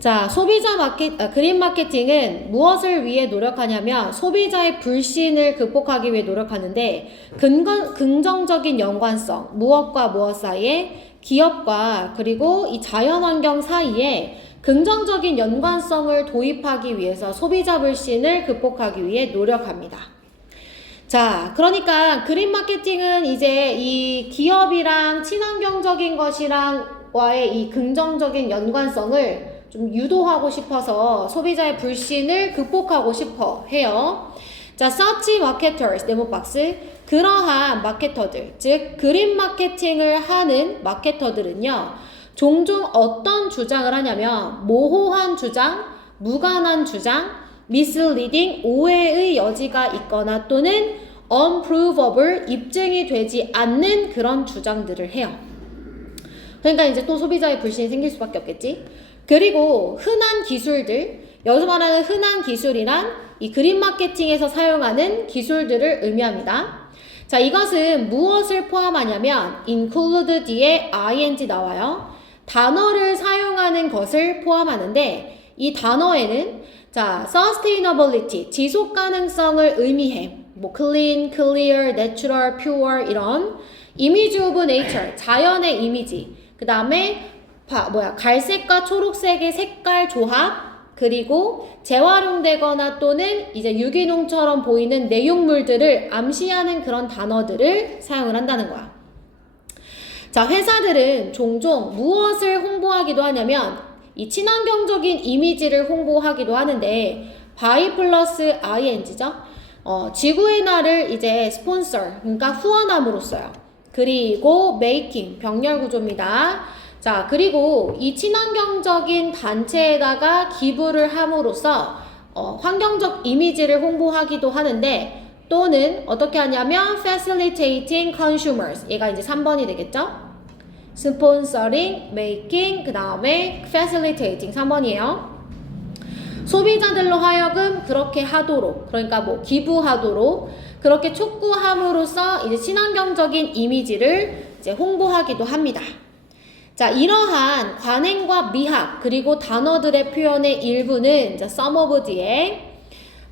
자, 그린 마케팅은 무엇을 위해 노력하냐면 소비자의 불신을 극복하기 위해 노력하는데 긍정적인 연관성, 무엇과 무엇 사이에 기업과 그리고 이 자연환경 사이에 긍정적인 연관성을 도입하기 위해서 소비자 불신을 극복하기 위해 노력합니다. 자, 그러니까 그린 마케팅은 이제 이 기업이랑 친환경적인 것이랑와의 이 긍정적인 연관성을 좀 유도하고 싶어서 소비자의 불신을 극복하고 싶어 해요. 자, such marketers, 네모박스. 그러한 마케터들, 즉 그린 마케팅을 하는 마케터들은요. 종종 어떤 주장을 하냐면 모호한 주장, 무관한 주장, misleading, 오해의 여지가 있거나 또는 unprovable, 입증이 되지 않는 그런 주장들을 해요. 그러니까 이제 또 소비자의 불신이 생길 수밖에 없겠지. 그리고 흔한 기술들, 여기서 말하는 흔한 기술이란 이 그린 마케팅에서 사용하는 기술들을 의미합니다. 자, 이것은 무엇을 포함하냐면 include 뒤에 ing 나와요. 단어를 사용하는 것을 포함하는데 이 단어에는 자, sustainability, 지속 가능성을 의미해. 뭐 clean, clear, natural, pure 이런 image of nature, 자연의 이미지. 그 다음에 갈색과 초록색의 색깔 조합, 그리고 재활용되거나 또는 이제 유기농처럼 보이는 내용물들을 암시하는 그런 단어들을 사용을 한다는 거야. 자, 회사들은 종종 무엇을 홍보하기도 하냐면 이 친환경적인 이미지를 홍보하기도 하는데 by 플러스 ing죠. 지구의 날을 이제 스폰서, 그러니까 후원함으로써요. 그리고 making, 병렬 구조입니다. 자, 그리고 이 친환경적인 단체에다가 기부를 함으로써 환경적 이미지를 홍보하기도 하는데 또는 어떻게 하냐면 facilitating consumers, 얘가 이제 3번이 되겠죠? sponsoring, making, 그 다음에 facilitating 3번이에요. 소비자들로 하여금 그렇게 하도록, 그러니까 뭐 기부하도록 그렇게 촉구함으로써 이제 친환경적인 이미지를 이제 홍보하기도 합니다. 자, 이러한 관행과 미학 그리고 단어들의 표현의 일부는 이제 some of 뒤에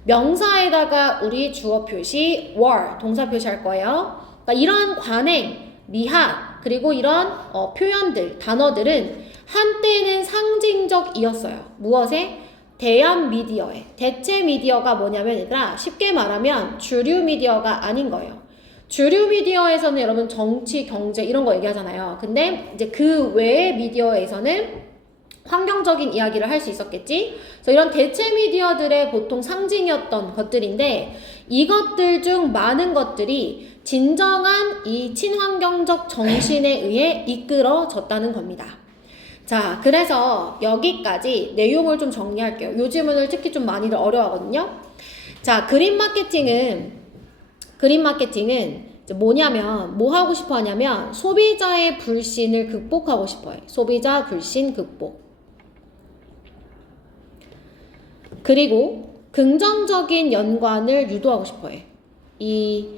명사에다가 우리 주어 표시 were 동사 표시할 거예요. 그러니까 이러한 관행, 미학 그리고 이런 표현들, 단어들은 한때는 상징적이었어요. 무엇에? 대한 미디어에. 대체 미디어가 뭐냐면 얘들아 쉽게 말하면 주류 미디어가 아닌 거예요. 주류 미디어에서는 여러분 정치, 경제 이런 거 얘기하잖아요. 근데 이제 그 외의 미디어에서는 환경적인 이야기를 할 수 있었겠지. 그래서 이런 대체 미디어들의 보통 상징이었던 것들인데 이것들 중 많은 것들이 진정한 이 친환경적 정신에 의해 이끌어졌다는 겁니다. 자, 그래서 여기까지 내용을 좀 정리할게요. 요 질문을 특히 좀 많이들 어려워하거든요. 자, 그린 마케팅은 이제 뭐냐면 뭐 하고 싶어 하냐면 소비자의 불신을 극복하고 싶어요. 소비자 불신 극복. 그리고 긍정적인 연관을 유도하고 싶어요. 이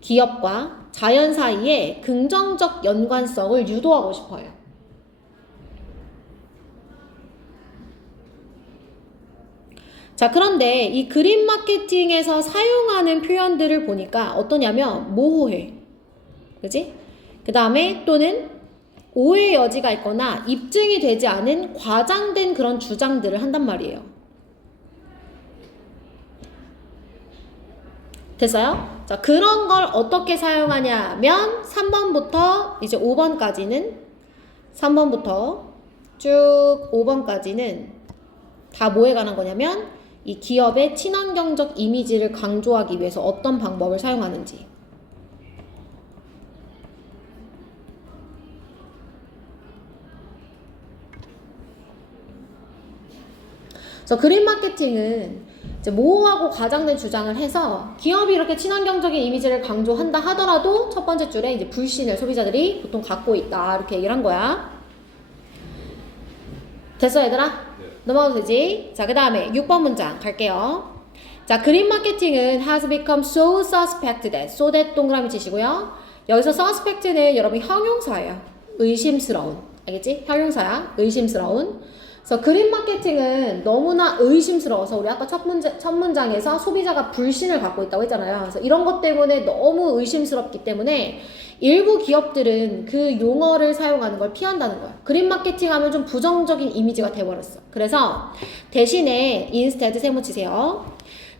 기업과 자연 사이에 긍정적 연관성을 유도하고 싶어요. 자, 그런데 이 그린 마케팅에서 사용하는 표현들을 보니까 어떠냐면 모호해. 그지? 그 다음에 또는 오해 여지가 있거나 입증이 되지 않은 과장된 그런 주장들을 한단 말이에요. 됐어요? 자, 그런 걸 어떻게 사용하냐면 3번부터 이제 5번까지는 3번부터 쭉 5번까지는 다 뭐에 관한 거냐면 이 기업의 친환경적 이미지를 강조하기 위해서 어떤 방법을 사용하는지. 그래서 그린 마케팅은 이제 모호하고 과장된 주장을 해서 기업이 이렇게 친환경적인 이미지를 강조한다 하더라도 첫 번째 줄에 이제 불신을 소비자들이 보통 갖고 있다 이렇게 얘기를 한 거야. 됐어 얘들아? 네. 넘어가도 되지? 자, 그 다음에 6번 문장 갈게요. 자, 그린 마케팅은 has become so suspect that, so that 동그라미 치시고요. 여기서 suspect는 여러분 형용사예요. 의심스러운. 알겠지? 형용사야. 의심스러운. 그래서 그린 마케팅은 너무나 의심스러워서 우리 아까 첫 문장에서 소비자가 불신을 갖고 있다고 했잖아요. 그래서 이런 것 때문에 너무 의심스럽기 때문에 일부 기업들은 그 용어를 사용하는 걸 피한다는 거야. 그린 마케팅 하면 좀 부정적인 이미지가 돼버렸어. 그래서 대신에 instead 세모 치세요.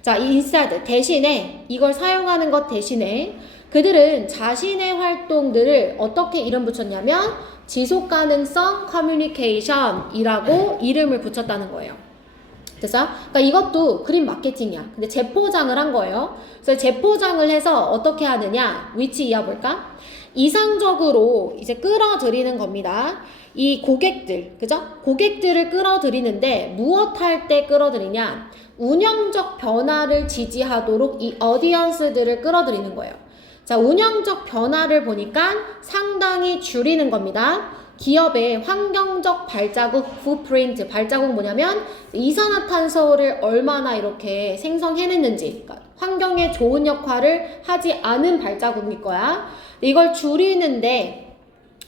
자, 이 instead 대신에 이걸 사용하는 것 대신에 그들은 자신의 활동들을 어떻게 이름 붙였냐면 지속가능성 커뮤니케이션이라고 이름을 붙였다는 거예요. 됐어? 그러니까 이것도 그린 마케팅이야. 근데 재포장을 한 거예요. 그래서 재포장을 해서 어떻게 하느냐? 위치 이어볼까? 이상적으로 이제 끌어들이는 겁니다. 이 고객들, 그죠? 고객들을 끌어들이는데 무엇 할 때 끌어들이냐? 운영적 변화를 지지하도록 이 어디언스들을 끌어들이는 거예요. 자, 운영적 변화를 보니까 상당히 줄이는 겁니다. 기업의 환경적 발자국 풋프린트, 발자국 뭐냐면 이산화탄소를 얼마나 이렇게 생성해냈는지, 그러니까 환경에 좋은 역할을 하지 않은 발자국일 거야. 이걸 줄이는데,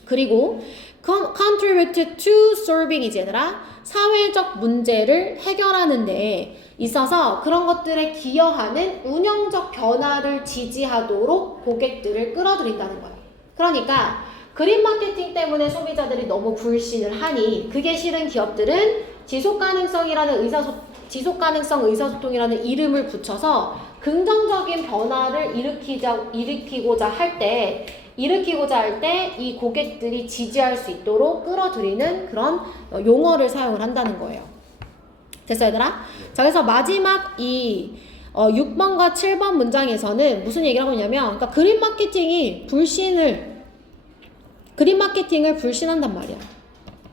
그리고 contribute to solving 이제 얘들아 사회적 문제를 해결하는 데 있어서 그런 것들에 기여하는 운영적 변화를 지지하도록 고객들을 끌어들인다는 거예요. 그러니까 그린 마케팅 때문에 소비자들이 너무 불신을 하니 그게 싫은 기업들은 지속가능성 의사소통이라는 이름을 붙여서 긍정적인 변화를 일으키고자 할 때 이 고객들이 지지할 수 있도록 끌어들이는 그런 용어를 사용을 한다는 거예요. 됐어 얘들아? 자, 그래서 마지막 이 6번과 7번 문장에서는 무슨 얘기를 하고 있냐면 그러니까 그린 마케팅을 불신한단 말이야.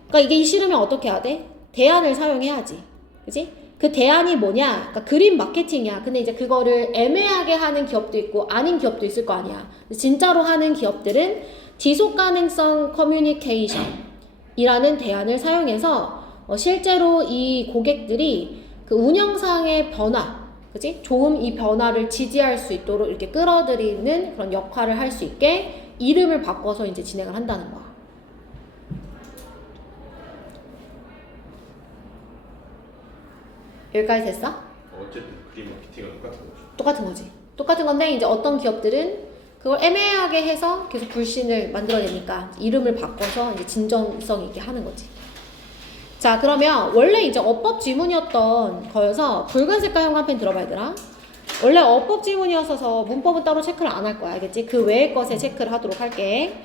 그러니까 이게 싫으면 어떻게 해야 돼? 대안을 사용해야지. 그치? 그 대안이 뭐냐? 그러니까 그린 마케팅이야. 근데 이제 그거를 애매하게 하는 기업도 있고 아닌 기업도 있을 거 아니야. 진짜로 하는 기업들은 지속가능성 커뮤니케이션이라는 대안을 사용해서 실제로 이 고객들이 그 운영상의 변화, 그치? 좀 이 변화를 지지할 수 있도록 이렇게 끌어들이는 그런 역할을 할 수 있게 이름을 바꿔서 이제 진행을 한다는 거야. 여기까지 됐어? 어쨌든 그린 마케팅은 똑같은 거죠. 똑같은 거지. 똑같은 건데 이제 어떤 기업들은 그걸 애매하게 해서 계속 불신을 만들어내니까 이름을 바꿔서 이제 진정성 있게 하는 거지. 자, 그러면 원래 이제 어법 지문이었던 거여서 붉은 색깔 형광펜 들어봐야 되나? 원래 어법 지문이었어서 문법은 따로 체크를 안 할 거야. 알겠지? 그 외의 것에 체크를 하도록 할게.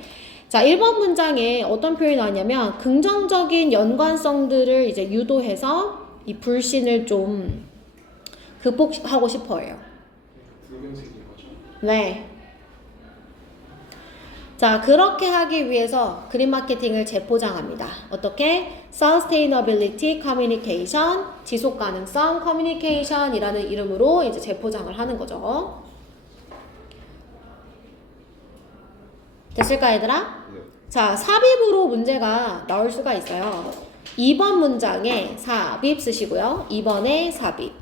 자, 1번 문장에 어떤 표현이 나왔냐면 긍정적인 연관성들을 이제 유도해서 이 불신을 좀 극복하고 싶어요. 붉은색인 거죠. 네. 자, 그렇게 하기 위해서 그린 마케팅을 재포장합니다. 어떻게? Sustainability Communication, 지속 가능성 커뮤니케이션이라는 이름으로 이제 재포장을 하는 거죠. 됐을까, 얘들아? 네. 자, 삽입으로 문제가 나올 수가 있어요. 2번 문장에 삽입 쓰시고요. 2번에 삽입.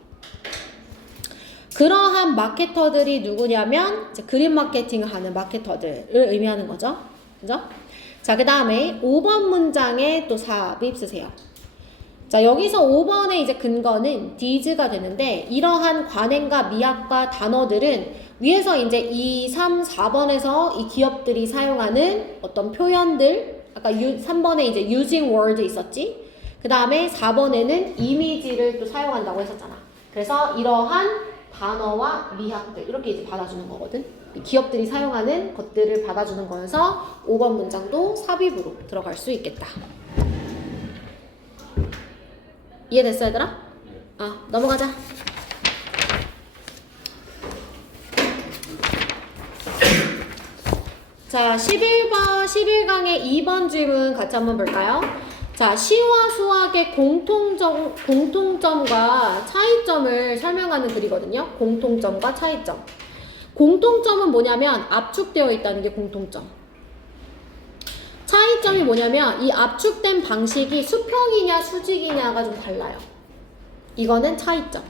그러한 마케터들이 누구냐면 이제 그린 마케팅을 하는 마케터들을 의미하는 거죠. 그죠? 자, 그 다음에 5번 문장에 또 삽입 쓰세요. 자, 여기서 5번의 이제 근거는 DIS가 되는데 이러한 관행과 미학과 단어들은 위에서 이제 2, 3, 4번에서 이 기업들이 사용하는 어떤 표현들 아까 3번에 이제 using word 있었지? 그 다음에 4번에는 이미지를 또 사용한다고 했었잖아. 그래서 이러한 단어와 미학들 이렇게 이제 받아주는 거거든. 기업들이 사용하는 것들을 받아주는 거여서 5번 문장도 삽입으로 들어갈 수 있겠다. 이해됐어 얘들아? 넘어가자. 자, 11강의 2번 질문 같이 한번 볼까요? 자, 시와 수학의 공통점과 차이점을 설명하는 글이거든요. 공통점과 차이점. 공통점은 뭐냐면 압축되어 있다는 게 공통점. 차이점이 뭐냐면 이 압축된 방식이 수평이냐 수직이냐가 좀 달라요. 이거는 차이점.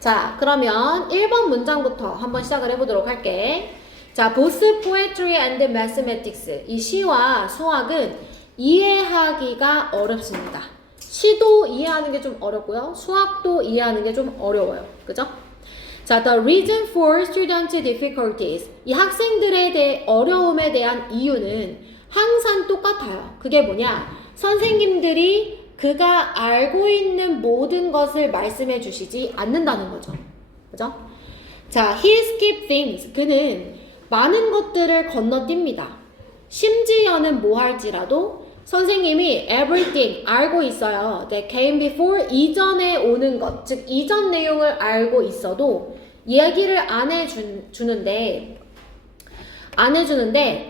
자, 그러면 1번 문장부터 한번 시작을 해보도록 할게. 자, both poetry and mathematics. 이 시와 수학은 이해하기가 어렵습니다. 시도 이해하는 게 좀 어렵고요. 수학도 이해하는 게 좀 어려워요. 그죠? 자, the reason for student difficulties. 이 학생들에 대해 어려움에 대한 이유는 항상 똑같아요. 그게 뭐냐? 선생님들이 그가 알고 있는 모든 것을 말씀해 주시지 않는다는 거죠. 그죠? 자, he skipped things. 그는 많은 것들을 건너뜁니다. 심지어는 뭐 할지라도 선생님이 everything 알고 있어요. That came before 이전에 오는 것, 즉 이전 내용을 알고 있어도 얘기를 안 해주는데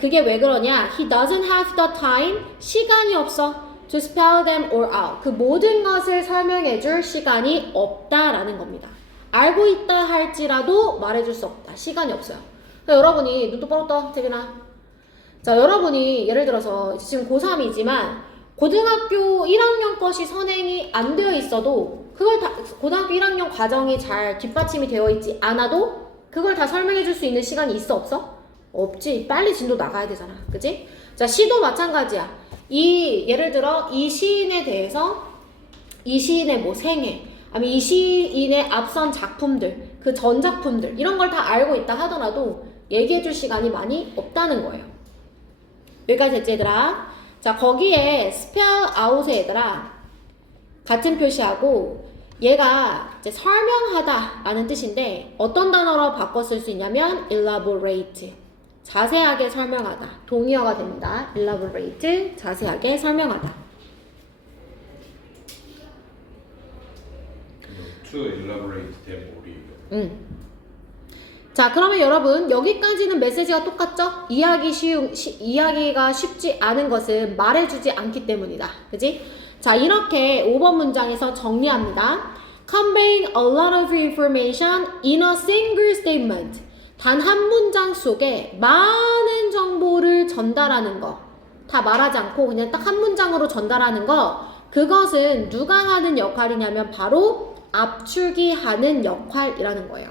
그게 왜 그러냐? He doesn't have the time. 시간이 없어. To spell them all out. 그 모든 것을 설명해줄 시간이 없다라는 겁니다. 알고 있다 할지라도 말해줄 수 없다. 시간이 없어요. 그러니까 여러분이 눈 똑바로 떠, 재빈아. 자, 여러분이 예를 들어서 지금 고3이지만 고등학교 1학년 것이 선행이 안 되어 있어도 그걸 다 고등학교 1학년 과정이 잘 뒷받침이 되어 있지 않아도 그걸 다 설명해 줄 수 있는 시간이 있어 없어? 없지. 빨리 진도 나가야 되잖아. 그치? 자, 시도 마찬가지야. 예를 들어 이 시인에 대해서 이 시인의 뭐 생애 아니면 이 시인의 앞선 작품들 그 전 작품들 이런 걸 다 알고 있다 하더라도 얘기해 줄 시간이 많이 없다는 거예요. 여기까지 됐지 얘들아? 자, 거기에 spell out에 얘들아 같은 표시하고 얘가 이제 설명하다 라는 뜻인데 어떤 단어로 바꿔 쓸 수 있냐면 elaborate 자세하게 설명하다 동의어가 됩니다. elaborate 자세하게 설명하다. To elaborate 된 몰이. 자, 그러면 여러분 여기까지는 메시지가 똑같죠? 이해하기가 쉽지 않은 것은 말해주지 않기 때문이다. 그지? 자, 이렇게 5번 문장에서 정리합니다. Conveying a lot of information in a single statement. 단 한 문장 속에 많은 정보를 전달하는 거. 다 말하지 않고 그냥 딱 한 문장으로 전달하는 거. 그것은 누가 하는 역할이냐면 바로 압축이 하는 역할이라는 거예요.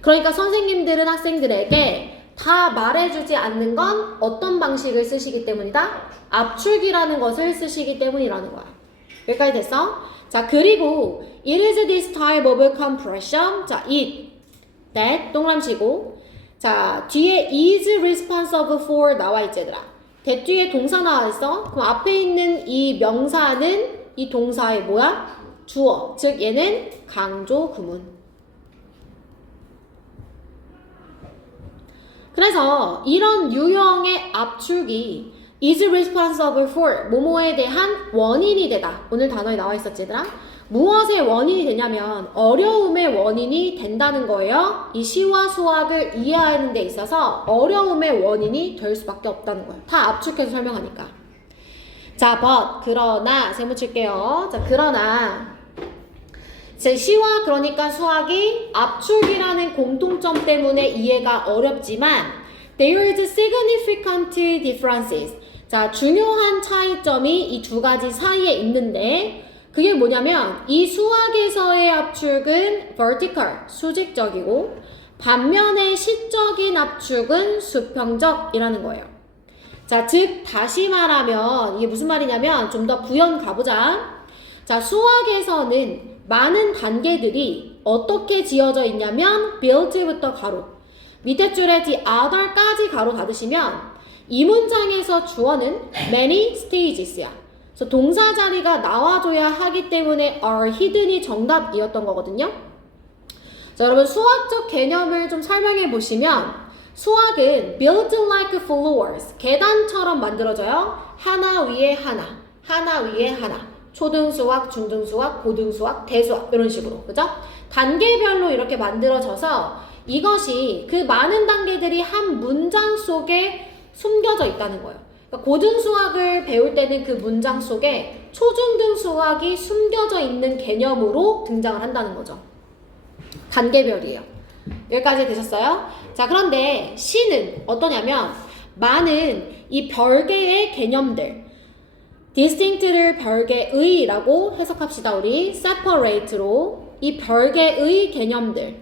그러니까 선생님들은 학생들에게 다 말해주지 않는 건 어떤 방식을 쓰시기 때문이다? 압축이라는 것을 쓰시기 때문이라는 거야. 여기까지 됐어? 자, 그리고 it is this type of compression. 자, it, that 동그라미치고 자, 뒤에 is responsible for 나와 있지 얘들아. that 뒤에 동사 나와 있어. 그럼 앞에 있는 이 명사는 이 동사의 뭐야? 주어. 즉 얘는 강조 구문. 그래서 이런 유형의 압축이 is responsible for 뭐뭐에 대한 원인이 되다. 오늘 단어에 나와 있었지 얘들아. 무엇의 원인이 되냐면 어려움의 원인이 된다는 거예요. 이 시와 수학을 이해하는 데 있어서 어려움의 원인이 될 수밖에 없다는 거예요. 다 압축해서 설명하니까. 자, but 그러나 세모 칠게요. 자, 그러나 제 시와 그러니까 수학이 압축이라는 공통점 때문에 이해가 어렵지만 there is significant differences. 자, 중요한 차이점이 이 두 가지 사이에 있는데 그게 뭐냐면 이 수학에서의 압축은 vertical, 수직적이고 반면에 시적인 압축은 수평적이라는 거예요. 자, 즉 다시 말하면 이게 무슨 말이냐면 좀 더 부연 가보자. 자, 수학에서는 많은 단계들이 어떻게 지어져 있냐면 build부터 가로 밑에 줄에 the other까지 가로 닫으시면 이 문장에서 주어는 many stages야. 그래서 동사 자리가 나와줘야 하기 때문에 are hidden이 정답이었던 거거든요. 자, 여러분 수학적 개념을 좀 설명해 보시면 수학은 build like floors 계단처럼 만들어져요. 하나 위에 하나, 하나 위에 하나. 초등수학, 중등수학, 고등수학, 대수학 이런 식으로 그죠? 단계별로 이렇게 만들어져서 이것이 그 많은 단계들이 한 문장 속에 숨겨져 있다는 거예요. 그러니까 고등수학을 배울 때는 그 문장 속에 초중등수학이 숨겨져 있는 개념으로 등장을 한다는 거죠. 단계별이에요. 여기까지 되셨어요? 자, 그런데 시는 어떠냐면 많은 이 별개의 개념들 distinct를 별개의라고 해석합시다. 우리 separate로 이 별개의 개념들.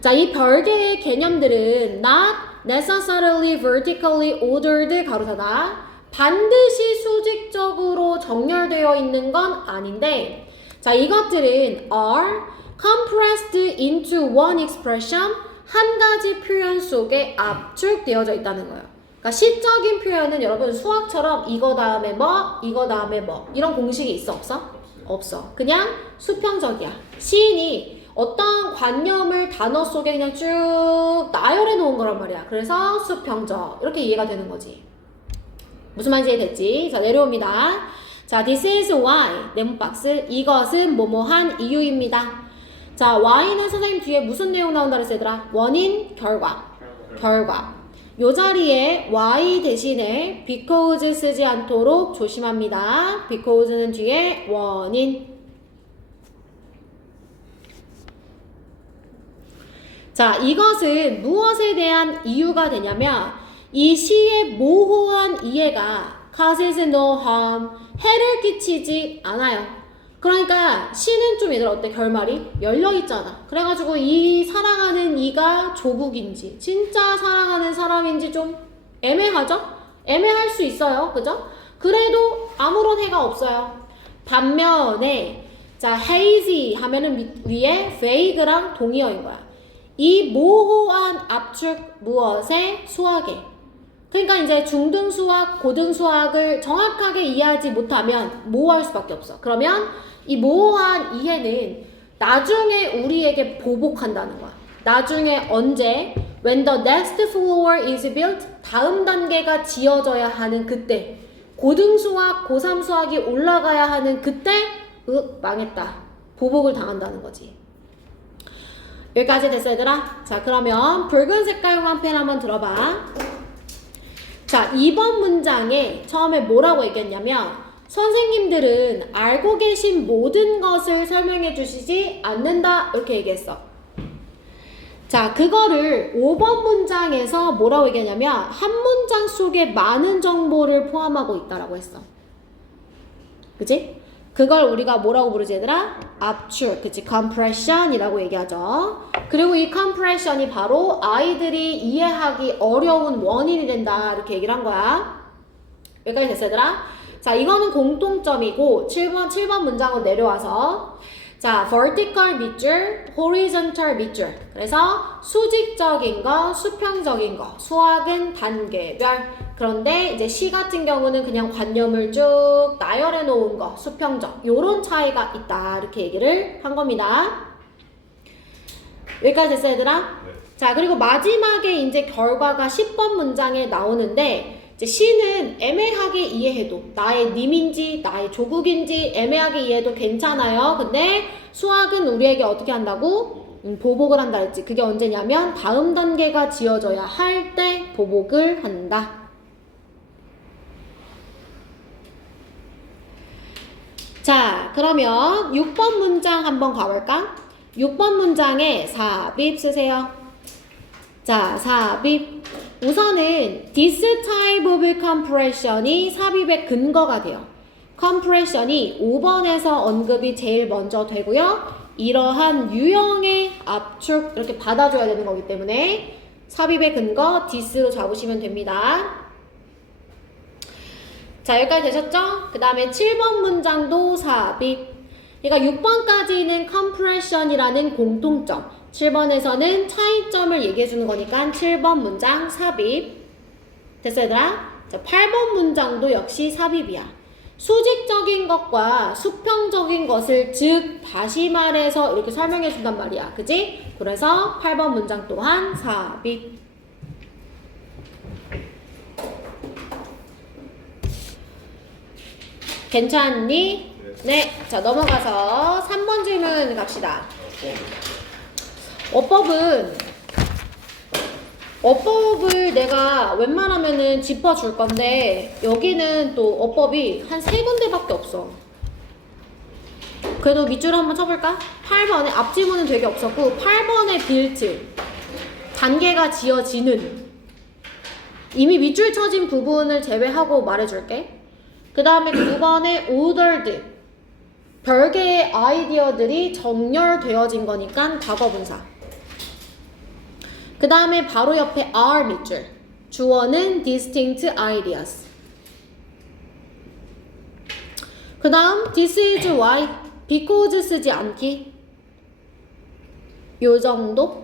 자, 이 별개의 개념들은 not necessarily vertically ordered 가로 닫아 반드시 수직적으로 정렬되어 있는 건 아닌데, 자, 이것들은 are compressed into one expression, 한 가지 표현 속에 압축되어져 있다는 거예요. 그러니까 시적인 표현은 여러분 수학처럼 이거 다음에 뭐, 이거 다음에 뭐 이런 공식이 있어 없어? 없어. 그냥 수평적이야. 시인이 어떤 관념을 단어 속에 그냥 쭉 나열해 놓은 거란 말이야. 그래서 수평적 이렇게 이해가 되는 거지. 무슨 말인지 이해됐지? 자, 내려옵니다. 자, this is why 네모 박스, 이것은 뭐뭐한 이유입니다. 자, why는 선생님 뒤에 무슨 내용 나온다 그랬어 얘들아? 원인, 결과. 요 자리에 why 대신에 because 쓰지 않도록 조심합니다. because는 뒤에 원인. 자, 이것은 무엇에 대한 이유가 되냐면 이 시의 모호한 이해가 causes no harm, 해를 끼치지 않아요. 그러니까 시는 좀 얘들아 어때? 결말이 열려있잖아. 그래가지고 이 사랑하는 이가 조국인지 진짜 사랑하는 사람인지 좀 애매하죠? 애매할 수 있어요. 그죠? 그래도 아무런 해가 없어요. 반면에 자, hazy 하면은 위에 vague랑 동의어인 거야. 이 모호한 압축 무엇에? 수학에. 그러니까 이제 중등 수학, 고등 수학을 정확하게 이해하지 못하면 모호할 수밖에 없어. 그러면 이 모호한 이해는 나중에 우리에게 보복한다는 거야. 나중에 언제? When the next floor is built, 다음 단계가 지어져야 하는 그때, 고등 수학, 고3 수학이 올라가야 하는 그때 망했다. 보복을 당한다는 거지. 여기까지 됐어 얘들아? 자, 그러면 붉은 색깔 펜 한번 들어봐. 자, 2번 문장에 처음에 뭐라고 얘기했냐면 선생님들은 알고 계신 모든 것을 설명해 주시지 않는다 이렇게 얘기했어. 자, 그거를 5번 문장에서 뭐라고 얘기하냐면 한 문장 속에 많은 정보를 포함하고 있다라고 했어. 그치? 그걸 우리가 뭐라고 부르지 얘들아? 압축, 그치? compression이라고 얘기하죠. 그리고 이 compression이 바로 아이들이 이해하기 어려운 원인이 된다 이렇게 얘기를 한 거야. 여기까지 됐어 얘들아? 자, 이거는 공통점이고 7번 문장으로 내려와서 자, vertical 밑줄, horizontal 밑줄. 그래서 수직적인 거, 수평적인 거. 수학은 단계별. 그런데 이제 시 같은 경우는 그냥 관념을 쭉 나열해 놓은 거, 수평적. 요런 차이가 있다. 이렇게 얘기를 한 겁니다. 여기까지 됐어, 얘들아? 네. 자, 그리고 마지막에 이제 결과가 10번 문장에 나오는데 이제 시는 애매하게 이해해도 나의 님인지 나의 조국인지 애매하게 이해해도 괜찮아요. 근데 수학은 우리에게 어떻게 한다고? 보복을 한다 했지. 그게 언제냐면 다음 단계가 지어져야 할 때 보복을 한다. 자, 그러면 6번 문장 한번 가볼까? 6번 문장에 삽입 쓰세요. 자, 삽입. 우선은 this type of compression이 삽입의 근거가 돼요. compression이 5번에서 언급이 제일 먼저 되고요. 이러한 유형의 압축 이렇게 받아줘야 되는 거기 때문에 삽입의 근거 this로 잡으시면 됩니다. 자, 여기까지 되셨죠? 그 다음에 7번 문장도 삽입. 그러니까 6번까지는 compression이라는 공통점. 7번에서는 차이점을 얘기해주는 거니까 7번 문장 삽입. 됐어 얘들아? 자, 8번 문장도 역시 삽입이야. 수직적인 것과 수평적인 것을 즉 다시 말해서 이렇게 설명해 준단 말이야. 그지? 그래서 8번 문장 또한 삽입. 괜찮니? 네. 자, 넘어가서 3번 질문 갑시다. 어법을 내가 웬만하면은 짚어줄 건데 여기는 또 어법이 한 3군데밖에 없어. 그래도 밑줄 한번 쳐볼까? 8번에 앞지문은 되게 없었고 8번에 빌트 단계가 지어지는 이미 밑줄 쳐진 부분을 제외하고 말해줄게. 그 다음에 9번에 ordered 별개의 아이디어들이 정렬되어진 거니까 과거분사. 그 다음에 바로 옆에 are 밑줄. 주어는 distinct ideas. 그 다음 this is why, because 쓰지 않기. 요 정도?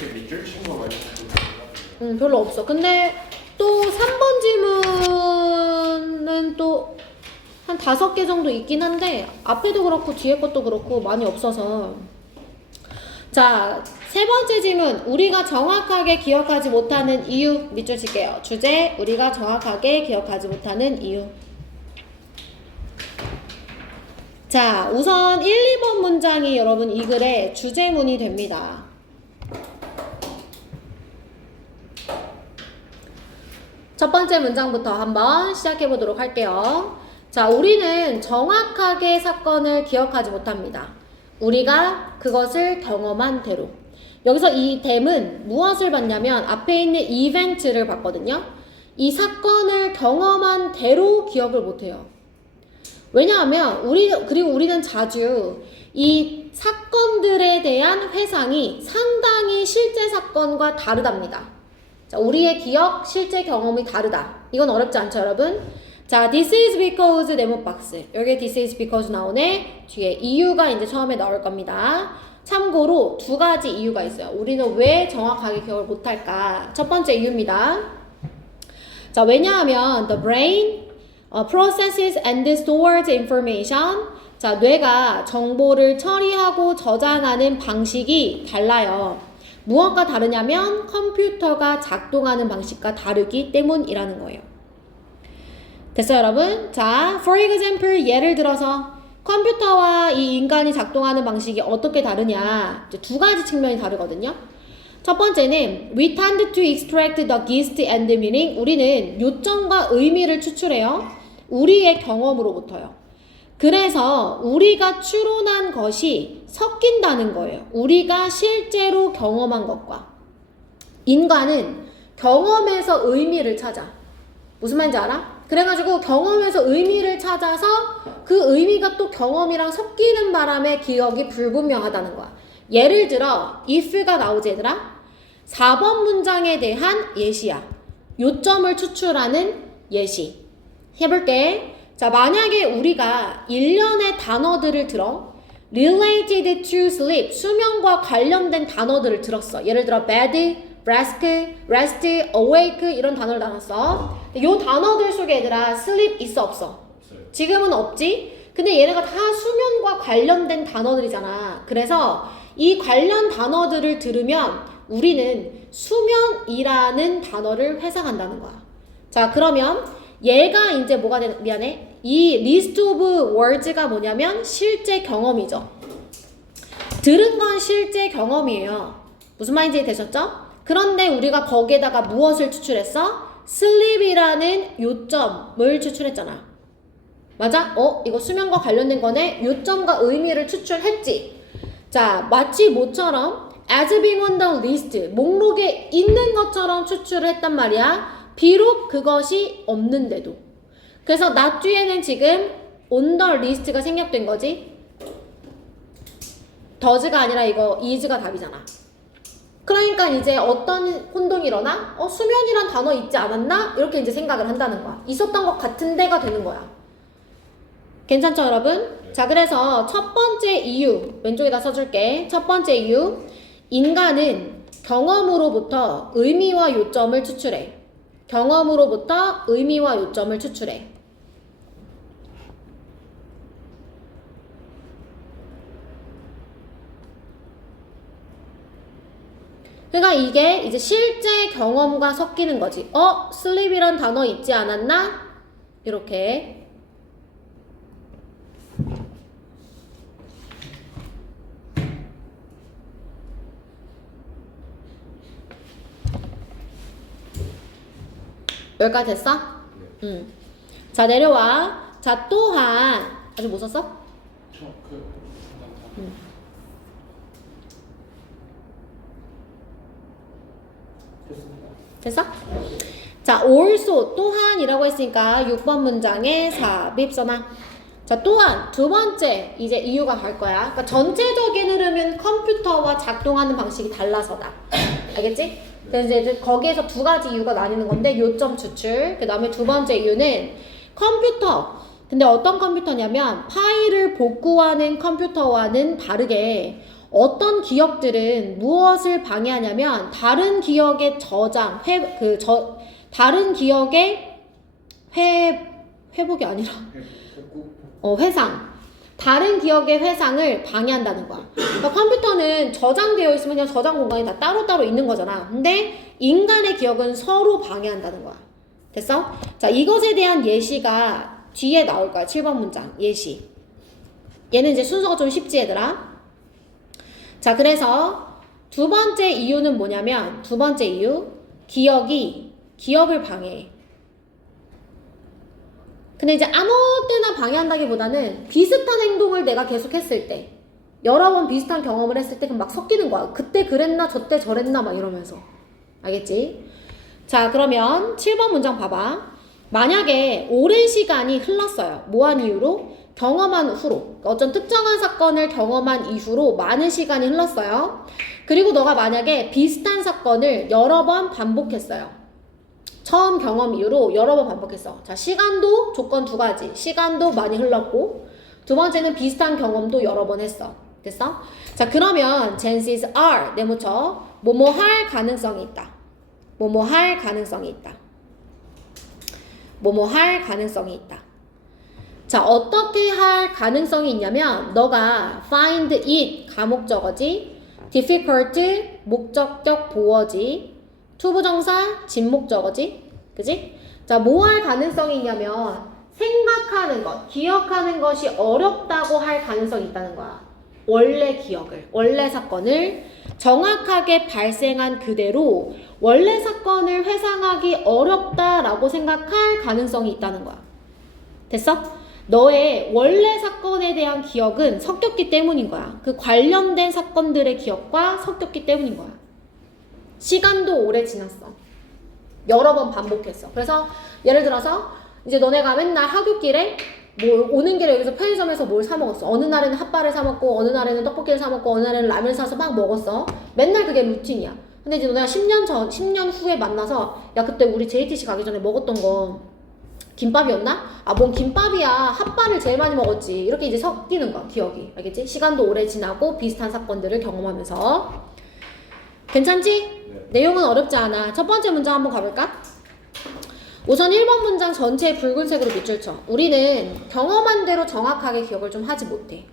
이렇게 밑줄 친 거 말고 별로 없어. 근데 또 3번 지문은 또 한 5개 정도 있긴 한데 앞에도 그렇고 뒤에 것도 그렇고 많이 없어서. 자, 세 번째 질문. 우리가 정확하게 기억하지 못하는 이유. 밑줄 칠게요. 주제, 우리가 정확하게 기억하지 못하는 이유. 자, 우선 1, 2번 문장이 여러분 이 글의 주제문이 됩니다. 첫 번째 문장부터 한번 시작해 보도록 할게요. 자, 우리는 정확하게 사건을 기억하지 못합니다. 우리가 그것을 경험한 대로. 여기서 이 댐은 무엇을 봤냐면 앞에 있는 이벤트를 봤거든요. 이 사건을 경험한 대로 기억을 못해요. 왜냐하면 우리는 자주 이 사건들에 대한 회상이 상당히 실제 사건과 다르답니다. 자, 우리의 기억, 실제 경험이 다르다. 이건 어렵지 않죠, 여러분? 자, this is because 네모 박스. 여기에 this is because 나오네. 뒤에 이유가 이제 처음에 나올 겁니다. 참고로 2가지 이유가 있어요. 우리는 왜 정확하게 기억을 못할까? 첫 번째 이유입니다. 자, 왜냐하면 the brain processes and stores information. 자, 뇌가 정보를 처리하고 저장하는 방식이 달라요. 무엇과 다르냐면 컴퓨터가 작동하는 방식과 다르기 때문이라는 거예요. 됐어요, 여러분? 자, for example, 예를 들어서 컴퓨터와 이 인간이 작동하는 방식이 어떻게 다르냐. 이제 2가지 측면이 다르거든요. 첫 번째는 we tend to extract the gist and the meaning. 우리는 요점과 의미를 추출해요. 우리의 경험으로부터요. 그래서 우리가 추론한 것이 섞인다는 거예요. 우리가 실제로 경험한 것과. 인간은 경험에서 의미를 찾아. 무슨 말인지 알아? 그래가지고 경험에서 의미를 찾아서 그 의미가 또 경험이랑 섞이는 바람에 기억이 불분명하다는 거야. 예를 들어 if가 나오지 얘들아? 4번 문장에 대한 예시야. 요점을 추출하는 예시. 해볼게. 자, 만약에 우리가 일련의 단어들을 들어 related to sleep, 수면과 관련된 단어들을 들었어. 예를 들어 bed, rest, awake 이런 단어를 나눴어. 이 단어들 속에 얘들아 sleep 있어 없어? 지금은 없지? 근데 얘네가 다 수면과 관련된 단어들이잖아. 그래서 이 관련 단어들을 들으면 우리는 수면이라는 단어를 회상한다는 거야. 자, 그러면 얘가 이제 뭐가 되는, 미안해. 이 list of words가 뭐냐면 실제 경험이죠. 들은 건 실제 경험이에요. 무슨 말인지 되셨죠? 그런데 우리가 거기에다가 무엇을 추출했어? sleep이라는 요점을 추출했잖아. 맞아? 이거 수면과 관련된 거네? 요점과 의미를 추출했지. 자, 마치 뭐처럼 as being on the list, 목록에 있는 것처럼 추출을 했단 말이야. 비록 그것이 없는데도. 그래서 not 뒤에는 지금 on the list가 생략된 거지. does가 아니라 이거 is가 답이잖아. 그러니까 이제 어떤 혼동이 일어나? 수면이란 단어 있지 않았나? 이렇게 이제 생각을 한다는 거야. 있었던 것 같은 데가 되는 거야. 괜찮죠, 여러분? 자, 그래서 첫 번째 이유, 왼쪽에다 써줄게. 첫 번째 이유, 인간은 경험으로부터 의미와 요점을 추출해. 경험으로부터 의미와 요점을 추출해. 그러니까 이게 이제 실제 경험과 섞이는 거지. sleep이란 단어 있지 않았나? 이렇게. 여기까지 됐어? 응. 자, 내려와. 자, 또한 아직 못 썼어? 됐어? 자, 자, also 또한이라고 했으니까 6번 문장에 삽입 써놔. 자, 또한 두 번째 이제 이유가 갈 거야. 그러니까 전체적인 흐름은 컴퓨터와 작동하는 방식이 달라서다. 알겠지? 그래서 이제 거기에서 두 가지 이유가 나뉘는 건데 요점 추출. 그 다음에 두 번째 이유는 컴퓨터. 근데 어떤 컴퓨터냐면 파일을 복구하는 컴퓨터와는 다르게 어떤 기억들은 무엇을 방해하냐면 다른 기억의 저장, 다른 기억의 회복이 아니라 회상. 다른 기억의 회상을 방해한다는 거야. 그러니까 컴퓨터는 저장되어 있으면 그냥 저장 공간이 다 따로따로 있는 거잖아. 근데 인간의 기억은 서로 방해한다는 거야. 됐어? 자, 이것에 대한 예시가 뒤에 나올 거야. 7번 문장 예시. 얘는 이제 순서가 좀 쉽지 얘들아. 자, 그래서 두 번째 이유는 뭐냐면 두 번째 이유 기억이 기억을 방해해. 근데 이제 아무 때나 방해한다기보다는 비슷한 행동을 내가 계속 했을 때 여러 번 비슷한 경험을 했을 때 그럼 막 섞이는 거야. 그때 그랬나 저때 저랬나 막 이러면서. 알겠지? 자, 그러면 7번 문장 봐봐. 만약에 오랜 시간이 흘렀어요. 뭐한 이유로? 경험한 후로. 어떤 특정한 사건을 경험한 이후로 많은 시간이 흘렀어요. 그리고 너가 만약에 비슷한 사건을 여러 번 반복했어요. 처음 경험 이후로 여러 번 반복했어. 자, 시간도 조건 두 가지. 시간도 많이 흘렀고 두 번째는 비슷한 경험도 여러 번 했어. 됐어? 자, 그러면 chances are 네모쳐 뭐뭐 할 가능성이 있다. 뭐뭐 할 가능성이 있다. 뭐뭐 할 가능성이 있다. 자, 어떻게 할 가능성이 있냐면 너가 find it 가목적어지, difficult 목적격 보어지, 투부정사 진목적어지, 그지? 자, 뭐 할 가능성이 있냐면 생각하는 것, 기억하는 것이 어렵다고 할 가능성이 있다는 거야. 원래 기억을, 원래 사건을 정확하게 발생한 그대로 원래 사건을 회상하기 어렵다라고 생각할 가능성이 있다는 거야. 됐어? 너의 원래 사건에 대한 기억은 섞였기 때문인 거야. 그 관련된 사건들의 기억과 섞였기 때문인 거야. 시간도 오래 지났어. 여러 번 반복했어. 그래서 예를 들어서 이제 너네가 맨날 하굣길에 뭐 오는 길에 여기서 편의점에서 뭘 사 먹었어. 어느 날에는 핫바를 사 먹고 어느 날에는 떡볶이를 사 먹고 어느 날에는 라면 사서 막 먹었어. 맨날 그게 루틴이야. 근데 이제 너네가 10년 후에 만나서 야, 그때 우리 JTC 가기 전에 먹었던 거 김밥이었나? 아, 뭔 김밥이야. 핫바를 제일 많이 먹었지. 이렇게 이제 섞이는 거야, 기억이. 알겠지? 시간도 오래 지나고 비슷한 사건들을 경험하면서. 괜찮지? 네. 내용은 어렵지 않아. 첫 번째 문장 한번 가볼까? 우선 1번 문장 전체에 붉은색으로 밑줄 쳐. 우리는 경험한 대로 정확하게 기억을 좀 하지 못해.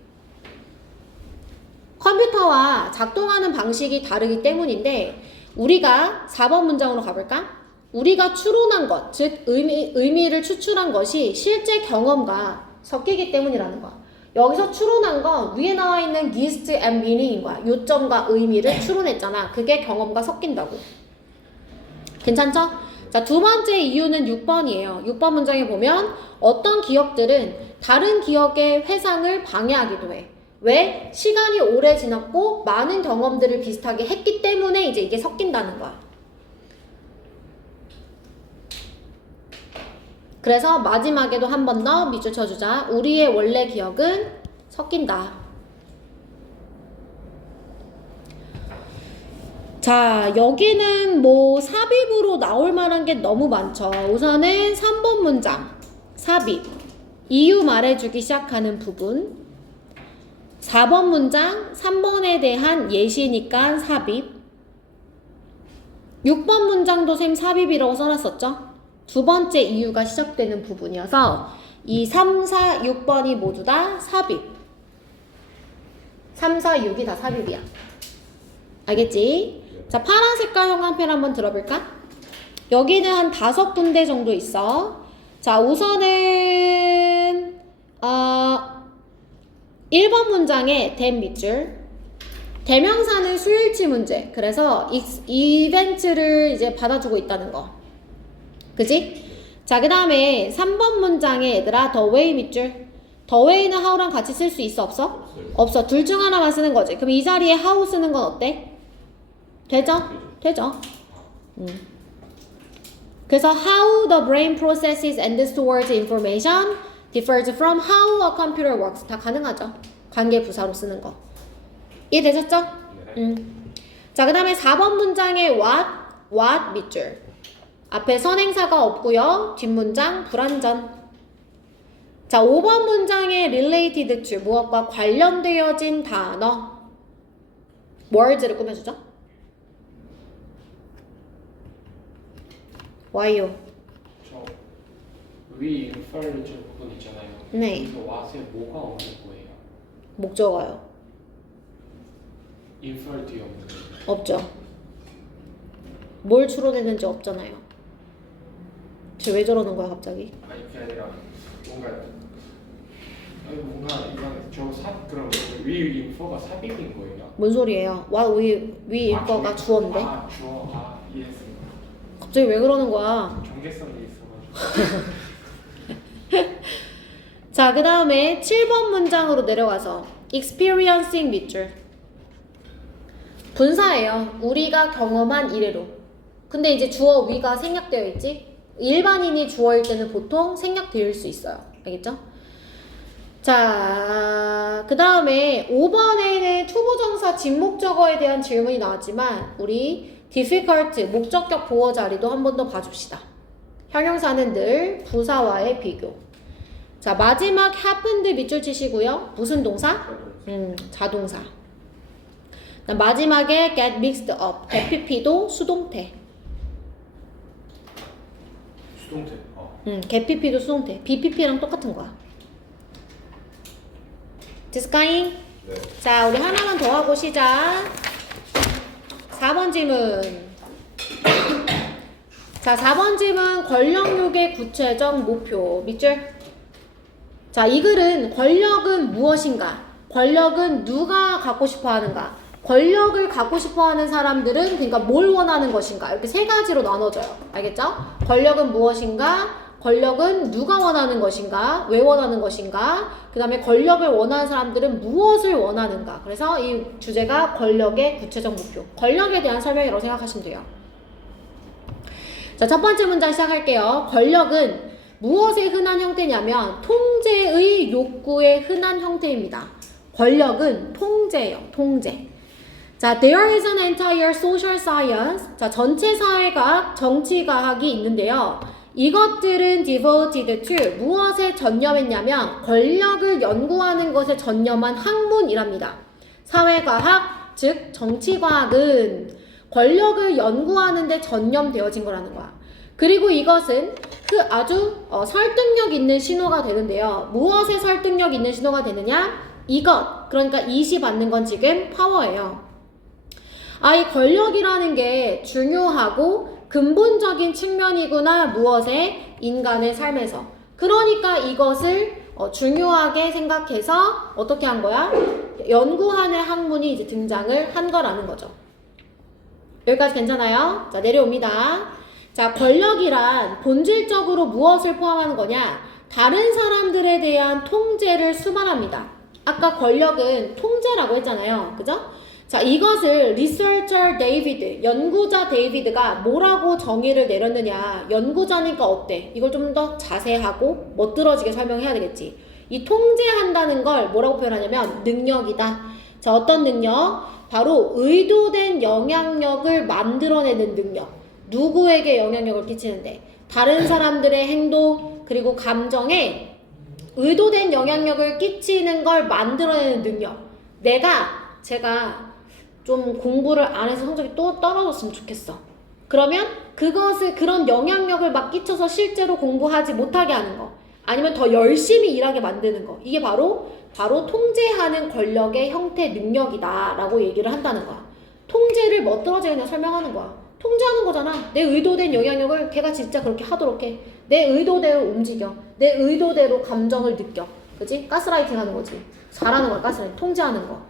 컴퓨터와 작동하는 방식이 다르기 때문인데 우리가 4번 문장으로 가볼까? 우리가 추론한 것, 즉 의미를 추출한 것이 실제 경험과 섞이기 때문이라는 거야. 여기서 추론한 건 위에 나와 있는 gist and meaning인 거야. 요점과 의미를 추론했잖아. 그게 경험과 섞인다고. 괜찮죠? 자, 두 번째 이유는 6번이에요. 6번 문장에 보면 어떤 기억들은 다른 기억의 회상을 방해하기도 해. 왜? 시간이 오래 지났고 많은 경험들을 비슷하게 했기 때문에 이제 이게 섞인다는 거야. 그래서 마지막에도 한 번 더 밑줄 쳐주자. 우리의 원래 기억은 섞인다. 자, 여기는 뭐 삽입으로 나올 만한 게 너무 많죠. 우선은 3번 문장 삽입, 이유 말해주기 시작하는 부분. 4번 문장 3번에 대한 예시니까 삽입. 6번 문장도 쌤 삽입이라고 써놨었죠. 두 번째 이유가 시작되는 부분이어서 이 3, 4, 6번이 모두 다 삽입. 3, 4, 6이 다 삽입이야. 알겠지? 자, 파란 색깔 형광펜 한번 들어볼까? 여기는 한 5군데 정도 있어. 자, 우선은 1번 문장에 된 밑줄. 대명사는 수일치 문제. 그래서 이벤트를 이제 받아주고 있다는 거. 그지? 자, 그 다음에 3번 문장에 얘들아 the way 밑줄. the way는 how랑 같이 쓸 수 있어? 없어? 없어. 둘 중 하나만 쓰는 거지. 그럼 이 자리에 how 쓰는 건 어때? 되죠? 되죠. 그래서 how the brain processes and stores information differs from how a computer works. 다 가능하죠. 관계 부사로 쓰는 거. 이해되셨죠? 자, 그 다음에 4번 문장의 what 밑줄. 앞에 선행사가 없고요. 뒷문장 불완전. 자, 5번 문장의 related to 무엇과 관련되어진 단어. words를 꾸며주죠. why요? 저 위 인펄 줄 부분 있잖아요. 네. 그래서 왓에 뭐가 없는 거예요? 목적어요. 인펄 뒤에 없는 거예요. 없죠. 뭘 추론했는지 없잖아요. 쟤 왜 저러는 거야 갑자기? 아니 그게 아니라 뭔가 이건 그럼 위 인포가 삽입인 거예요? 뭔 소리예요? 위 인거가 주어인데? 아 주어 이해했습니다. 갑자기 왜 그러는 거야? 경계성이 있어가지고. 자, 그 다음에 7번 문장으로 내려가서 experiencing 밑줄. 분사예요. 우리가 경험한 이래로. 근데 이제 주어 위가 생략되어 있지? 일반인이 주어일 때는 보통 생략될 수 있어요. 알겠죠? 자, 그 다음에 5번에는 투부정사 진목적어에 대한 질문이 나왔지만 우리 difficult 목적격 보어 자리도 한 번 더 봐줍시다. 형용사는 늘 부사와의 비교. 자, 마지막 happened 밑줄 치시고요. 무슨 동사? 자동사. 마지막에 get mixed up. get 수동태. 수동태. get pp도 수동태. bpp랑 똑같은 거야. 됐을까잉? 네. 자, 우리 하나만 더 하고 시작. 4번 질문. 자, 4번 질문 권력욕의 구체적 목표. 밑줄. 자, 이 글은 권력은 무엇인가? 권력은 누가 갖고 싶어 하는가? 권력을 갖고 싶어 하는 사람들은 그러니까 뭘 원하는 것인가? 이렇게 세 가지로 나눠져요. 알겠죠? 권력은 무엇인가? 권력은 누가 원하는 것인가? 왜 원하는 것인가? 그 다음에 권력을 원하는 사람들은 무엇을 원하는가? 그래서 이 주제가 권력의 구체적 목표. 권력에 대한 설명이라고 생각하시면 돼요. 자, 첫 번째 문장 시작할게요. 권력은 무엇의 흔한 형태냐면 통제의 욕구의 흔한 형태입니다. 권력은 통제예요. 통제. 자, there is an entire social science. 자, 전체 사회과학, 정치과학이 있는데요. 이것들은 devoted to 무엇에 전념했냐면 권력을 연구하는 것에 전념한 학문이랍니다. 사회과학, 즉 정치과학은 권력을 연구하는 데 전념되어진 거라는 거야. 그리고 이것은 그 아주 설득력 있는 신호가 되는데요. 무엇에 설득력 있는 신호가 되느냐? 이것, 그러니까 이시 받는 건 지금 파워예요. 이 권력이라는 게 중요하고 근본적인 측면이구나. 무엇에? 인간의 삶에서. 그러니까 이것을 중요하게 생각해서 어떻게 한 거야? 연구하는 학문이 이제 등장을 한 거라는 거죠. 여기까지 괜찮아요? 자, 내려옵니다. 자, 권력이란 본질적으로 무엇을 포함하는 거냐? 다른 사람들에 대한 통제를 수반합니다. 아까 권력은 통제라고 했잖아요. 그죠? 자, 이것을 리서처 데이비드, 연구자 데이비드가 뭐라고 정의를 내렸느냐. 연구자니까 어때? 이걸 좀 더 자세하고 멋들어지게 설명해야 되겠지. 이 통제한다는 걸 뭐라고 표현하냐면 능력이다. 자, 어떤 능력? 바로 의도된 영향력을 만들어내는 능력. 누구에게 영향력을 끼치는데? 다른 사람들의 행동 그리고 감정에 의도된 영향력을 끼치는 걸 만들어내는 능력. 제가 좀 공부를 안 해서 성적이 또 떨어졌으면 좋겠어. 그러면 그런 영향력을 막 끼쳐서 실제로 공부하지 못하게 하는 거. 아니면 더 열심히 일하게 만드는 거. 이게 바로 통제하는 권력의 형태 능력이다 라고 얘기를 한다는 거야. 통제를 멋들어지게 그냥 설명하는 거야. 통제하는 거잖아. 내 의도된 영향력을 걔가 진짜 그렇게 하도록 해. 내 의도대로 움직여. 내 의도대로 감정을 느껴. 그치? 가스라이팅 하는 거지. 잘하는 거야, 가스라이팅. 통제하는 거.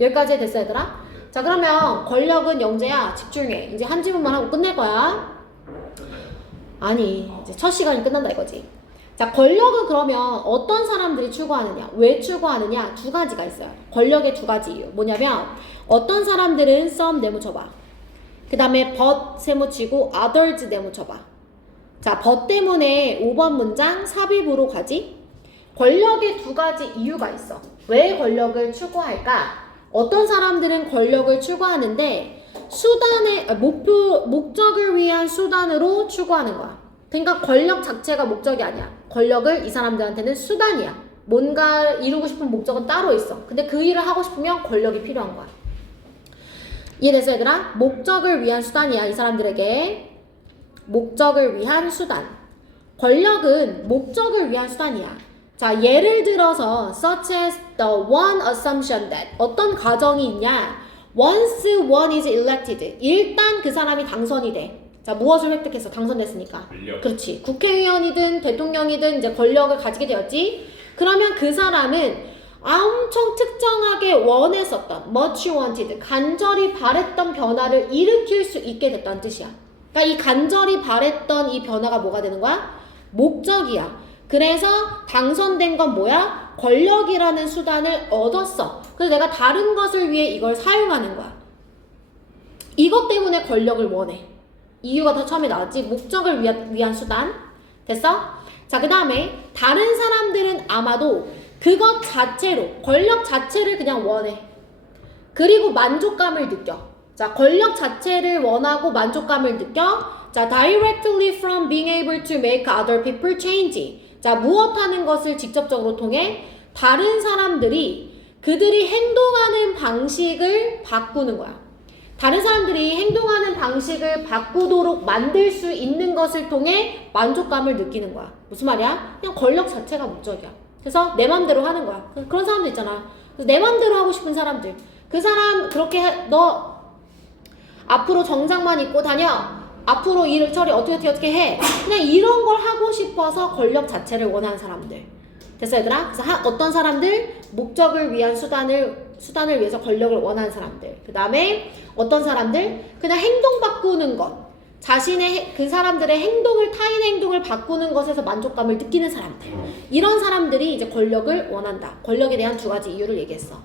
여기까지 됐어, 얘들아? 자, 그러면 권력은 영재야. 집중해. 이제 한 질문만 하고 끝낼 거야. 아니, 이제 첫 시간이 끝난다 이거지. 자, 권력은 그러면 어떤 사람들이 추구하느냐? 왜 추구하느냐? 두 가지가 있어요. 권력의 두 가지 이유. 뭐냐면 어떤 사람들은 some 내묻혀봐. 그 다음에 but 세묻히고 others 내묻혀봐. 자, but 때문에 5번 문장 삽입으로 가지? 권력의 두 가지 이유가 있어. 왜 권력을 추구할까? 어떤 사람들은 권력을 추구하는데 목적을 위한 수단으로 추구하는 거야. 그러니까 권력 자체가 목적이 아니야. 권력을 이 사람들한테는 수단이야. 뭔가 이루고 싶은 목적은 따로 있어. 근데 그 일을 하고 싶으면 권력이 필요한 거야. 이해됐어, 얘들아? 목적을 위한 수단이야, 이 사람들에게. 목적을 위한 수단. 권력은 목적을 위한 수단이야. 자, 예를 들어서 such as the one assumption that 어떤 가정이 있냐? Once one is elected, 일단 그 사람이 당선이 돼. 자, 무엇을 획득해서 당선됐으니까. 권력. 그렇지. 국회의원이든 대통령이든 이제 권력을 가지게 되었지. 그러면 그 사람은 엄청 특정하게 원했었던, much wanted, 간절히 바랬던 변화를 일으킬 수 있게 됐다는 뜻이야. 그러니까 이 간절히 바랬던 이 변화가 뭐가 되는 거야? 목적이야. 그래서 당선된 건 뭐야? 권력이라는 수단을 얻었어. 그래서 내가 다른 것을 위해 이걸 사용하는 거야. 이것 때문에 권력을 원해. 이유가 더 처음에 나왔지? 목적을 위한 수단. 됐어? 자, 그 다음에 다른 사람들은 아마도 그것 자체로, 권력 자체를 그냥 원해. 그리고 만족감을 느껴. 자, 권력 자체를 원하고 만족감을 느껴. 자, directly from being able to make other people change. 자, 무엇하는 것을 직접적으로 통해 다른 사람들이 그들이 행동하는 방식을 바꾸는 거야. 다른 사람들이 행동하는 방식을 바꾸도록 만들 수 있는 것을 통해 만족감을 느끼는 거야. 무슨 말이야? 그냥 권력 자체가 목적이야. 그래서 내 맘대로 하는 거야. 그런 사람들 있잖아. 그래서 내 맘대로 하고 싶은 사람들. 그 사람 그렇게 너 앞으로 정장만 입고 다녀. 앞으로 일 처리 어떻게 해. 그냥 이런 걸 하고 싶어서 권력 자체를 원하는 사람들. 됐어, 얘들아? 그래서 어떤 사람들? 목적을 위한 수단을 위해서 권력을 원하는 사람들. 그 다음에 어떤 사람들? 그냥 행동 바꾸는 것. 그 사람들의 행동을, 타인의 행동을 바꾸는 것에서 만족감을 느끼는 사람들. 이런 사람들이 이제 권력을 원한다. 권력에 대한 두 가지 이유를 얘기했어.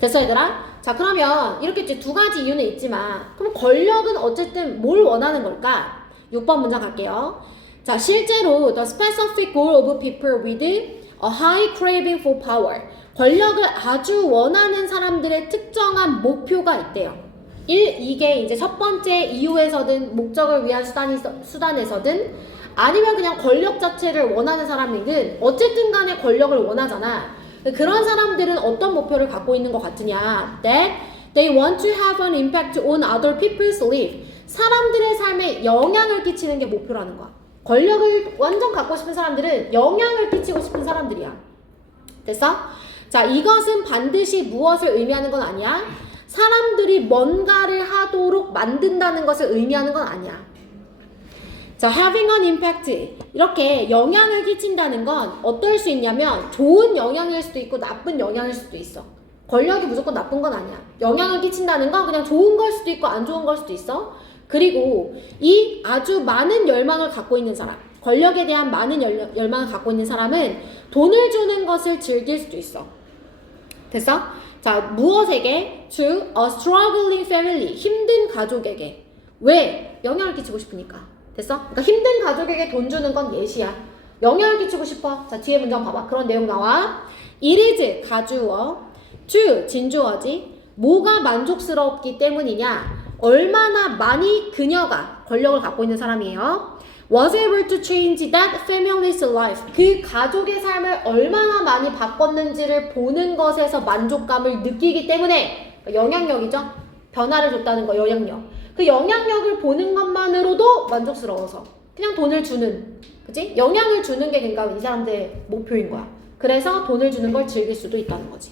됐어, 얘들아? 자, 그러면 이렇게 이제 두 가지 이유는 있지만, 그럼 권력은 어쨌든 뭘 원하는 걸까? 6번 문장 갈게요. 자, 실제로 the specific goal of people with a high craving for power. 권력을 아주 원하는 사람들의 특정한 목표가 있대요. 이게 이제 첫 번째 이유에서든 목적을 위한 수단에서든 아니면 그냥 권력 자체를 원하는 사람이든 어쨌든 간에 권력을 원하잖아. 그런 사람들은 어떤 목표를 갖고 있는 것 같으냐? That they want to have an impact on other people's life. 사람들의 삶에 영향을 끼치는 게 목표라는 거야. 권력을 완전 갖고 싶은 사람들은 영향을 끼치고 싶은 사람들이야. 됐어? 자, 이것은 반드시 무엇을 의미하는 건 아니야. 사람들이 뭔가를 하도록 만든다는 것을 의미하는 건 아니야. 자, having an impact. 이렇게 영향을 끼친다는 건 어떨 수 있냐면 좋은 영향일 수도 있고 나쁜 영향일 수도 있어. 권력이 무조건 나쁜 건 아니야. 영향을 끼친다는 건 그냥 좋은 걸 수도 있고 안 좋은 걸 수도 있어. 그리고 이 아주 많은 열망을 갖고 있는 사람, 권력에 대한 많은 열망을 갖고 있는 사람은 돈을 주는 것을 즐길 수도 있어. 됐어? 자, 무엇에게? To a struggling family. 힘든 가족에게. 왜? 영향을 끼치고 싶으니까. 됐어? 그러니까 힘든 가족에게 돈 주는 건 예시야. 영향을 끼치고 싶어. 자, 뒤에 문장 봐봐. 그런 내용 나와. It is 가주어. to 진주어지. 뭐가 만족스럽기 때문이냐? 얼마나 많이 그녀가 권력을 갖고 있는 사람이에요. Was able to change that family's life. 그 가족의 삶을 얼마나 많이 바꿨는지를 보는 것에서 만족감을 느끼기 때문에 영향력이죠. 변화를 줬다는 거, 영향력. 그 영향력을 보는 것만으로도 만족스러워서 그냥 돈을 주는, 그치? 영향을 주는 게 그러니까 이 사람들의 목표인 거야. 그래서 돈을 주는 걸 즐길 수도 있다는 거지.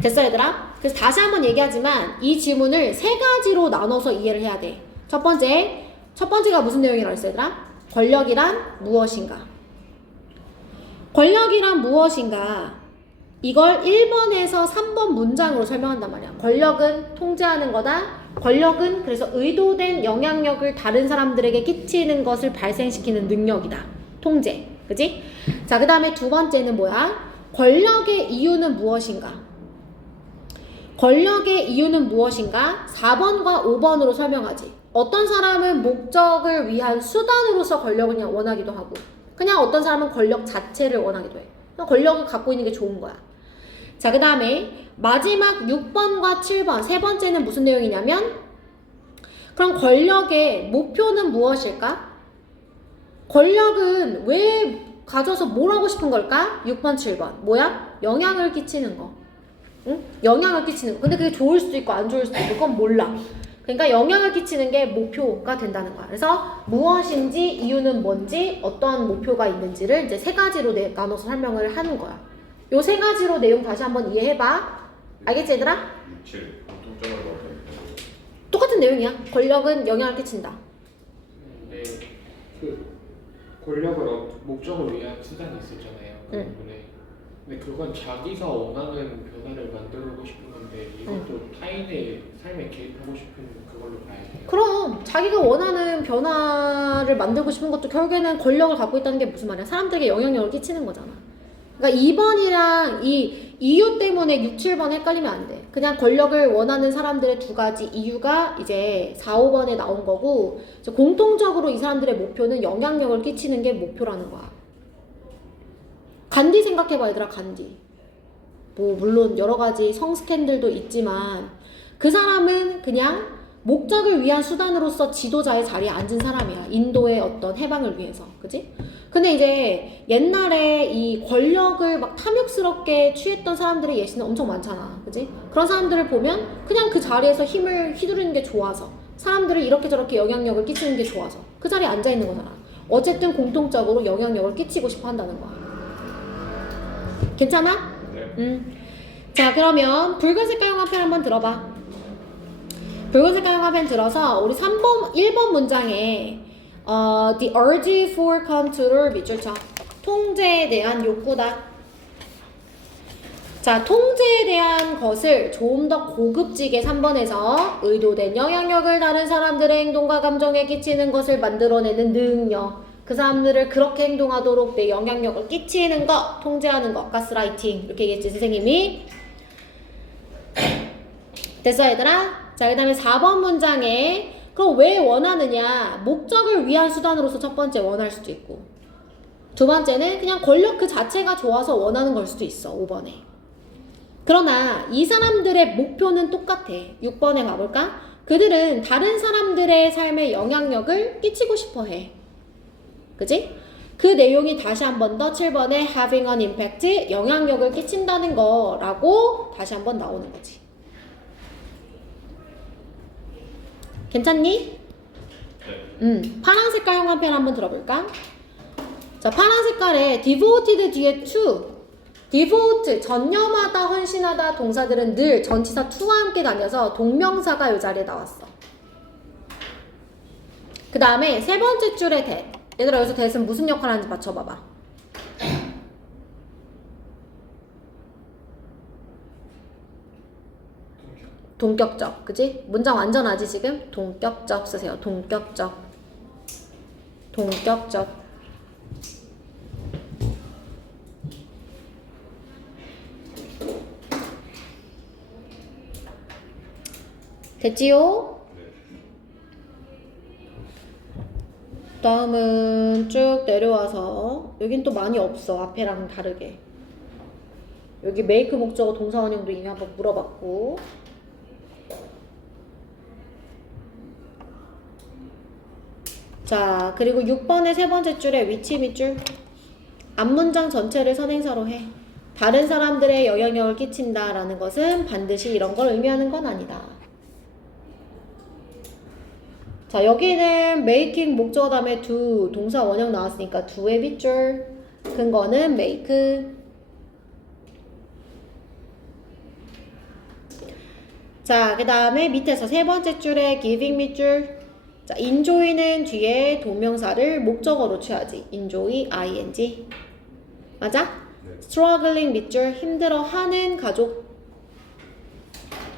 됐어, 얘들아? 그래서 다시 한번 얘기하지만 이 지문을 세 가지로 나눠서 이해를 해야 돼. 첫 번째가 무슨 내용이라고 했어, 얘들아? 권력이란 무엇인가? 권력이란 무엇인가? 이걸 1번에서 3번 문장으로 설명한단 말이야. 권력은 통제하는 거다. 권력은 그래서 의도된 영향력을 다른 사람들에게 끼치는 것을 발생시키는 능력이다. 통제. 그치? 자, 그 다음에 두 번째는 뭐야? 권력의 이유는 무엇인가? 권력의 이유는 무엇인가? 4번과 5번으로 설명하지. 어떤 사람은 목적을 위한 수단으로서 권력을 그냥 원하기도 하고 그냥 어떤 사람은 권력 자체를 원하기도 해. 그냥 권력을 갖고 있는 게 좋은 거야. 자, 그 다음에 마지막 6번과 7번 세 번째는 무슨 내용이냐면 그럼 권력의 목표는 무엇일까? 권력은 왜 가져서 뭘 하고 싶은 걸까? 6번, 7번 뭐야? 영향을 끼치는 거. 응? 영향을 끼치는 거. 근데 그게 좋을 수도 있고 안 좋을 수도 있고 그건 몰라. 그러니까 영향을 끼치는 게 목표가 된다는 거야. 그래서 무엇인지 이유는 뭔지 어떠한 목표가 있는지를 이제 세 가지로 나눠서 설명을 하는 거야. 요 세 가지로 내용 다시 한번 이해해봐. 알겠지 얘들아? 6, 7 공통점을 말하는 똑같은 내용이야. 권력은 영향을 끼친다. 네, 그 권력을 목적을 위한 수단이 있었잖아요. 그 응. 부분에. 근데 그건 자기가 원하는 변화를 만들고 싶은 건데 이것도 타인의 삶에 개입하고 싶은 그걸로 봐야 돼요. 그럼 자기가 원하는 변화를 만들고 싶은 것도 결국에는 권력을 갖고 있다는 게 무슨 말이야? 사람들에게 영향력을 끼치는 거잖아. 그러니까 2번이랑 이 이유 때문에 6, 7번 헷갈리면 안 돼. 그냥 권력을 원하는 사람들의 두 가지 이유가 이제 4, 5번에 나온 거고 공통적으로 이 사람들의 목표는 영향력을 끼치는 게 목표라는 거야. 간디 생각해봐 얘들아. 간디. 뭐 물론 여러 가지 성스캔들도 있지만 그 사람은 그냥 목적을 위한 수단으로서 지도자의 자리에 앉은 사람이야. 인도의 어떤 해방을 위해서. 그지? 근데 이제 옛날에 이 권력을 막 탐욕스럽게 취했던 사람들의 예시는 엄청 많잖아. 그지? 그런 사람들을 보면 그냥 그 자리에서 힘을 휘두르는 게 좋아서 사람들을 이렇게 저렇게 영향력을 끼치는 게 좋아서 그 자리에 앉아 있는 거잖아. 어쨌든 공통적으로 영향력을 끼치고 싶어 한다는 거야. 괜찮아? 네. 자, 그러면 붉은색 가용화펜 한번 들어봐. 붉은색 가용화펜 들어서 우리 1번 문장에 the urge for control 밑줄 쳐. 통제에 대한 욕구다. 자, 통제에 대한 것을 좀 더 고급지게 3번에서 의도된 영향력을 다른 사람들의 행동과 감정에 끼치는 것을 만들어내는 능력. 그 사람들을 그렇게 행동하도록 내 영향력을 끼치는 것, 통제하는 것, 가스라이팅. 이렇게 얘기했지, 선생님이. 됐어, 얘들아? 자, 그 다음에 4번 문장에 그럼 왜 원하느냐? 목적을 위한 수단으로서 첫 번째 원할 수도 있고 두 번째는 그냥 권력 그 자체가 좋아서 원하는 걸 수도 있어. 5번에. 그러나 이 사람들의 목표는 똑같아. 6번에 가볼까? 그들은 다른 사람들의 삶에 영향력을 끼치고 싶어 해. 그지? 그 내용이 다시 한 번 더 7번에 having an impact, 영향력을 끼친다는 거라고 다시 한 번 나오는 거지. 괜찮니? 네. 파란 색깔 형광펜 한번 들어볼까? 자, 파란 색깔에 devoted 뒤에 to, devote, 전념하다, 헌신하다 동사들은 늘 전치사 to와 함께 다녀서 동명사가 이 자리에 나왔어. 그 다음에 세 번째 줄에 that. 얘들아, 여기서 that은 무슨 역할을 하는지 맞춰봐봐. 동격적, 그지? 문장 완전하지 지금? 동격적 쓰세요. 동격적. 동격적. 됐지요? 다음은 쭉 내려와서 여긴 또 많이 없어. 앞에랑 다르게. 여기 메이크 목적어 동사 원형도 이미 한번 물어봤고. 자, 그리고 6번의 세 번째 줄에 위치 밑줄. 앞문장 전체를 선행사로 해. 다른 사람들의 영향력을 끼친다라는 것은 반드시 이런 걸 의미하는 건 아니다. 자, 여기는 making 목적어 다음에 do 동사 원형 나왔으니까 do의 밑줄. 근거는 make. 자, 그 다음에 밑에서 세 번째 줄에 giving 밑줄. 자, enjoy는 뒤에 동명사를 목적어로 취하지. enjoy, ing. 맞아? 네. struggling 밑줄, 힘들어하는 가족.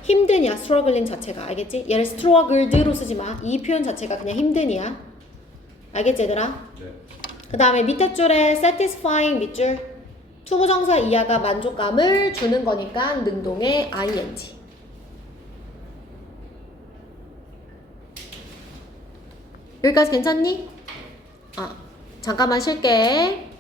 힘든이야, struggling 자체가. 알겠지? 얘를 struggled,로 쓰지 마. 이 표현 자체가 그냥 힘든이야. 알겠지, 얘들아? 네. 그 다음에 밑에 줄에 satisfying 밑줄. 투부정사 이하가 만족감을 주는 거니까 능동의 ing. 여기까지 괜찮니? 잠깐만 쉴게.